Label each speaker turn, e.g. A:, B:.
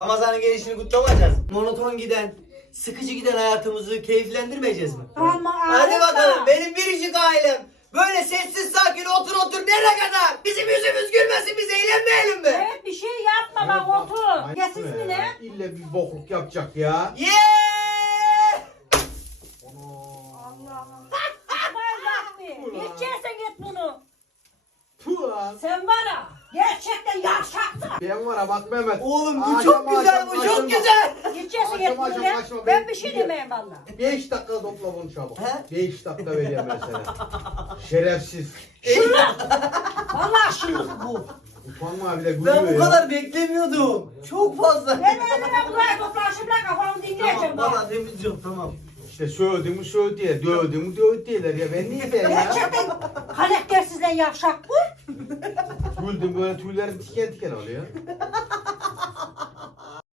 A: Ramazan'ın gelişini kutlamayacağız. Monoton giden, sıkıcı giden hayatımızı keyiflendirmeyeceğiz mi?
B: Ama
A: Hadi bakalım, benim biricik ailem. Böyle sessiz sakin otur nereye kadar? Bizim yüzümüz gülmesin, biz eğlenmeyelim mi?
B: Evet, bir şey yapma bak otur. Ya siz mi ne?
C: İlle bir bokluk yapacak ya.
A: Yeah!
B: Allah'ım. İsmail vakti. Geçersen git bunu.
C: Puh lan.
B: Sen var ya gerçekten yavşaksın.
C: Ben var ha bak Mehmet.
A: Oğlum bu
C: Aşama,
A: çok güzel,
C: aşama,
A: bu çok
C: aşama.
A: güzel.
B: Geçersen git
C: Aşama,
B: bunu
C: aşama,
B: de.
C: aşama.
B: Ben bir şey demeyeyim valla.
C: 5 dakika topla bunu çabuk.
A: He?
C: 5 dakika vereceğim ben sana. Şerefsiz.
B: Valla şıllık bu.
C: Utanma bile gülüyor
A: Ben bu
C: ya.
A: kadar beklemiyordum. Çok fazla.
B: Ben elime buraya toplaşımla kafamı dinleyeceğim
A: Tamam,
B: bak.
A: baba temizliyorum, tamam.
C: İşte söyledi mi söyledi diye, dövdü mü dövdü diyorlar ya. Ben niye diyeyim ya?
B: Gerçekten karaktersizden yavşak bu.
C: Güldüm böyle tüylerim tiken tiken oluyor.